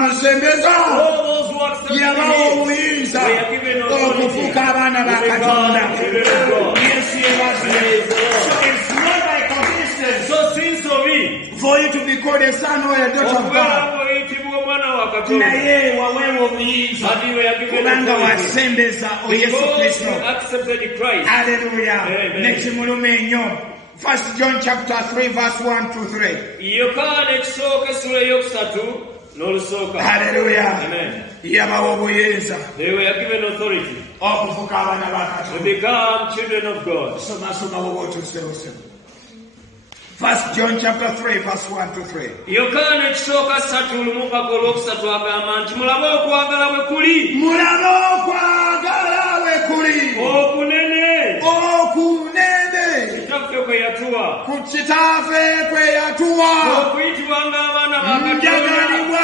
abamusembeza all those who accepted yabawo him, obuyinza they are given authority okufuuka abaana ba to Katonda. become children of God. Yesu yeebazibwe. Praise the Lord. So it's not by coincidence So since of it, for you to be called a son or a daughter of God. okuyitibwa omwana wa Katonda, Naye waweebwa obuyinza but you are given kubanga authority wasembeza o Yesu because Kristo. you accepted Christ. Hallelujah. Amen. Nekimuluma ennyo. 1 John chapter 3 verse 1 to 3. Yokaana ekisooka essula eyokusatu n'olusooka. Hallelujah. Amen. Yabawa obuyinza They were given authority okufuuka abaana ba to Katonda. become children of God. Soma woba otuusewo. 1 John chapter 3 verse 1 to 3. Yokaana ekisooka 3 lumu paka olwokusatu agamba nti mulabe okwagala bwe kuli. Mulabe okwagala bwe kuli. Okunene. Okunene. Kitaffe kwe yatuwa. Ku kitaafe kwe yatuwa. Okuyitibwanga abaana ba Katonda. Njagalibwa